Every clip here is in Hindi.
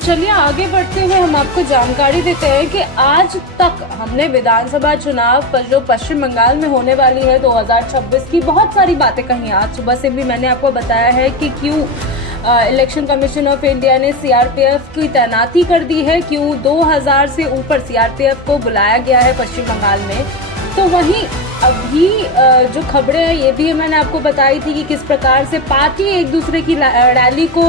चलिए आगे बढ़ते हुए हम आपको जानकारी देते हैं कि आज तक हमने विधानसभा चुनाव पर जो पश्चिम बंगाल में होने वाली है 2026 की बहुत सारी बातें कही। आज सुबह से भी मैंने आपको बताया है कि क्यों इलेक्शन कमीशन ऑफ इंडिया ने सीआरपीएफ की तैनाती कर दी है, क्यों 2000 से ऊपर सीआरपीएफ को बुलाया गया है पश्चिम बंगाल में। तो वहीं अभी जो खबरें हैं ये भी मैंने आपको बताई थी कि किस प्रकार से पार्टी एक दूसरे की रैली को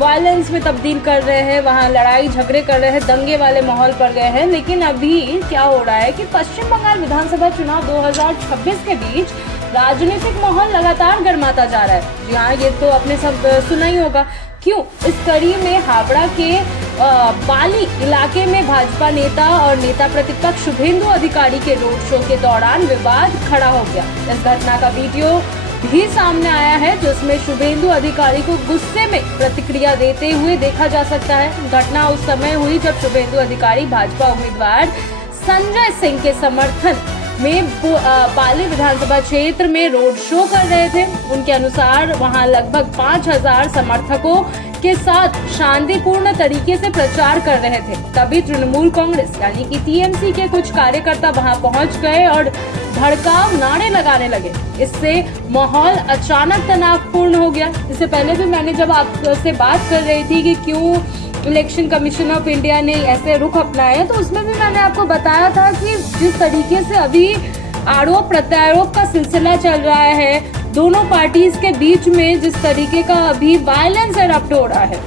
वायलेंस में तब्दील कर रहे हैं, वहाँ लड़ाई झगड़े कर रहे हैं, दंगे वाले माहौल पर गए हैं। लेकिन अभी क्या हो रहा है कि पश्चिम बंगाल विधानसभा चुनाव 2026 के बीच राजनीतिक माहौल लगातार गर्माता जा रहा है। जी हाँ, ये तो आपने सब सुना ही होगा। क्यों? इस कड़ी में हावड़ा के बाली इलाके में भाजपा नेता और नेता प्रतिपक्ष शुभेंदु अधिकारी के रोड शो के दौरान विवाद खड़ा हो गया। इस घटना का वीडियो भी सामने आया है जिसमें शुभेंदु अधिकारी को गुस्से में प्रतिक्रिया देते हुए देखा जा सकता है। घटना उस समय हुई जब शुभेंदु अधिकारी भाजपा उम्मीदवार संजय सिंह के समर्थन में पाली विधानसभा क्षेत्र में रोड शो कर रहे थे। उनके अनुसार वहां लगभग 5000 समर्थकों के साथ शांतिपूर्ण तरीके से प्रचार कर रहे थे। तभी तृणमूल कांग्रेस यानी कि टीएमसी के कुछ कार्यकर्ता वहां पहुंच गए और भड़काऊ नारे लगाने लगे। इससे माहौल अचानक तनावपूर्ण हो गया। इससे पहले भी मैंने जब आपसे बात कर रही थी कि क्यों इलेक्शन कमीशन ऑफ इंडिया ने ऐसे रुख अपनाए, तो उसमें भी मैंने आपको बताया था कि जिस तरीके से अभी आरोप प्रत्यारोप का सिलसिला चल रहा है दोनों पार्टीज के बीच में, जिस तरीके का अभी वायलेंस एरप्ट हो रहा है,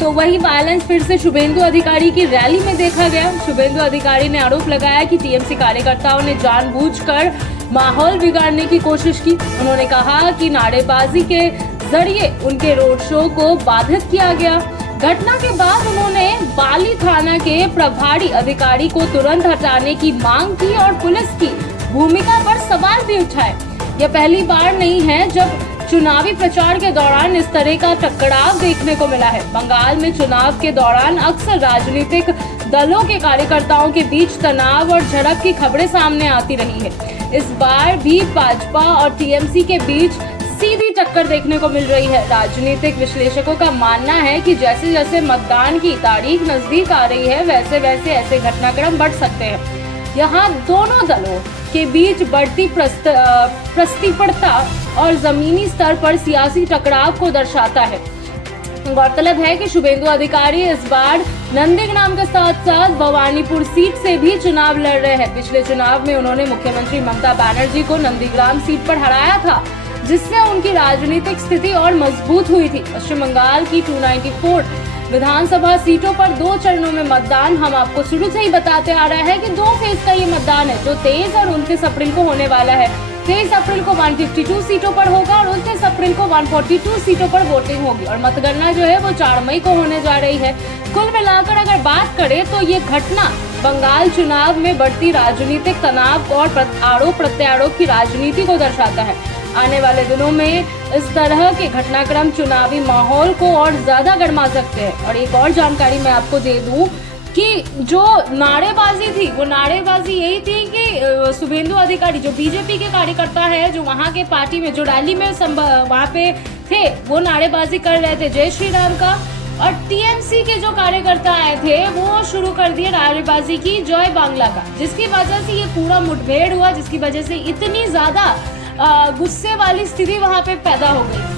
तो वही वायलेंस फिर से शुभेंदु अधिकारी की रैली में देखा गया। शुभेंदु अधिकारी ने आरोप लगाया कि टीएमसी कार्यकर्ताओं ने जानबूझकर माहौल बिगाड़ने की कोशिश की। उन्होंने कहा कि नारेबाजी के जरिए उनके रोड शो को बाधित किया गया। घटना के बाद उन्होंने बाली थाना के प्रभारी अधिकारी को तुरंत हटाने की मांग की और पुलिस की भूमिका पर सवाल भी उठाए। यह पहली बार नहीं है जब चुनावी प्रचार के दौरान इस तरह का टकराव देखने को मिला है। बंगाल में चुनाव के दौरान अक्सर राजनीतिक दलों के कार्यकर्ताओं के बीच तनाव और झड़प की खबरें सामने आती रही है। इस बार भी भाजपा और टीएमसी के बीच सीधी टक्कर देखने को मिल रही है। राजनीतिक विश्लेषकों का मानना है कि जैसे जैसे मतदान की तारीख नजदीक आ रही है वैसे वैसे ऐसे घटनाक्रम बढ़ सकते हैं। यहाँ दोनों दलों के बीच बढ़ती प्रतिस्पर्धा और जमीनी स्तर पर सियासी टकराव को दर्शाता है। गौरतलब है कि शुभेंदु अधिकारी इस बार नंदीग्राम के साथ साथ भवानीपुर सीट से भी चुनाव लड़ रहे हैं। पिछले चुनाव में उन्होंने मुख्यमंत्री ममता बनर्जी को नंदीग्राम सीट पर हराया था, जिससे उनकी राजनीतिक स्थिति और मजबूत हुई थी। पश्चिम बंगाल की 294 विधानसभा सीटों पर 2 चरणों में मतदान हम आपको शुरू से ही बताते आ रहा है कि 2 फेज का ये मतदान है जो 23 और 29 अप्रैल को होने वाला है। 23 अप्रैल को 152 सीटों पर होगा और 29 अप्रैल को 142 सीटों पर वोटिंग होगी और मतगणना जो है वो 4 मई को होने जा रही है। कुल मिलाकर अगर बात करें तो ये घटना बंगाल चुनाव में बढ़ती राजनीतिक तनाव और आरोप प्रत्यारोप की राजनीति को दर्शाता है। आने वाले दिनों में इस तरह के घटनाक्रम चुनावी माहौल को और ज्यादा गर्मा सकते हैं। और एक और जानकारी मैं आपको दे दूं कि जो नारेबाजी थी वो नारेबाजी यही थी कि शुभेंदु अधिकारी जो बीजेपी के कार्यकर्ता है, जो वहाँ के पार्टी में जो रैली में वहाँ पे थे, वो नारेबाजी कर रहे थे जय श्री राम का, और टीएमसी के जो कार्यकर्ता आए थे वो शुरू कर दिए नारेबाजी की जय बांग्ला का, जिसकी वजह से ये पूरा मुठभेड़ हुआ, जिसकी वजह से इतनी ज्यादा गुस्से वाली स्थिति वहां पे पैदा हो गई।